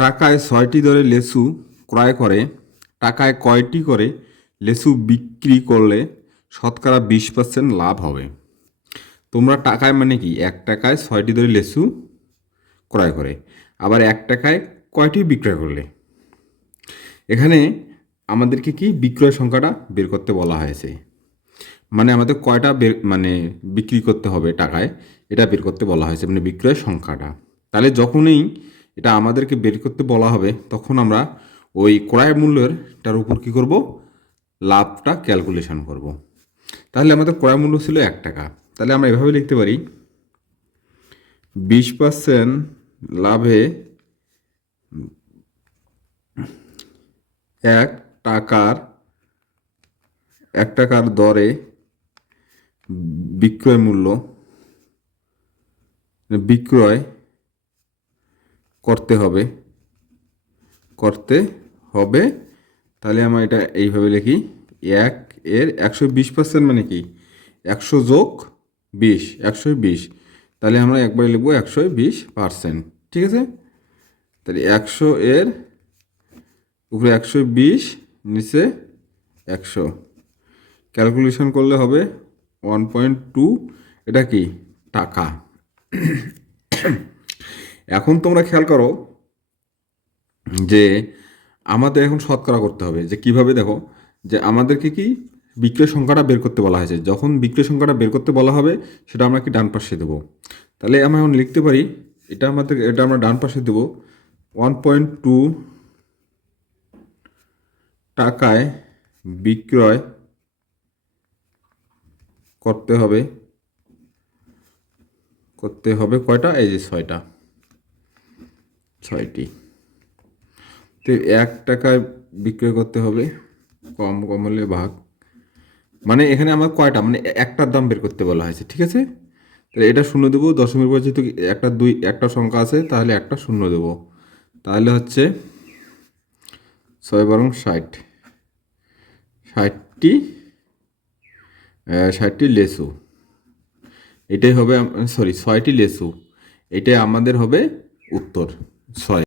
টাকায় ছয়টি দরে লেসু ক্রয় করে, টাকায় কয়টি করে লেসু বিক্রি করলে শতকরা বিশ পার্সেন্ট লাভ হবে? তোমরা টাকায় মানে কি? এক টাকায় ছয়টি দরে লেসু ক্রয় করে, আবার এক টাকায় কয়টি বিক্রয় করলে? এখানে আমাদেরকে কি বিক্রয় সংখ্যাটা বের করতে বলা হয়েছে? মানে আমাদের কয়টা বের মানে বিক্রি করতে হবে টাকায়, এটা বের করতে বলা হয়েছে মানে বিক্রয় সংখ্যাটা। তাহলে যখনই এটা আমাদেরকে বের করতে বলা হবে, তখন আমরা ওই ক্রয় মূল্যের তার উপর কী করব? লাভটা ক্যালকুলেশন করব। তাহলে আমাদের ক্রয় মূল্য ছিল এক টাকা। তাহলে আমরা এভাবে লিখতে পারি, বিশ পার্সেন্ট লাভে এক টাকার এক টাকার দরে বিক্রয় মূল্য, বিক্রয় করতে হবে। করতে হবে। তাহলে আমরা এটা এইভাবে লিখি। এক এর একশো বিশ পার্সেন্ট মানে কি? একশো যোগ বিশ, একশো বিশ। তাহলে আমরা একবারে লিখব একশো বিশ পার্সেন্ট ঠিক আছে? তাহলে একশো এর উপরে একশো বিশ, নিচে একশো। ক্যালকুলেশন করলে হবে ওয়ান পয়েন্ট টু এটা কি? টাকা। এখন তোমরা খেয়াল করো যে আমাদের এখন শতকরা করতে হবে যে কীভাবে দেখো যে আমাদেরকে কি বিক্রয় সংখ্যাটা বের করতে বলা হয়েছে। যখন বিক্রয় সংখ্যাটা বের করতে বলা হবে, সেটা আমরা কি ডান পাশে দেবো? তাহলে আমরা এখন লিখতে পারি, এটা আমাদের, এটা আমরা ডান পাশে দেবো। ওয়ান পয়েন্ট টু টাকায় বিক্রয় করতে হবে করতে হবে কয়টা? এই যে ছয়টা। ছয়টি। তো এক টাকায় বিক্রয় করতে হবে, কম কম হলে ভাগ। মানে এখানে আমার কয়টা? মানে একটার দাম বের করতে বলা হয়েছে, ঠিক আছে? তাহলে এটা শূন্য দেবো, দশমিক পর যেহেতু একটা দুই, একটা সংখ্যা আছে, তাহলে একটা শূন্য দেবো। তাহলে হচ্ছে ছয় বরং ষাট। ষাটটি ষাটটি লেসু। এটাই হবে সরি ছয়টি লেসু। এটাই আমাদের হবে উত্তর। ছয়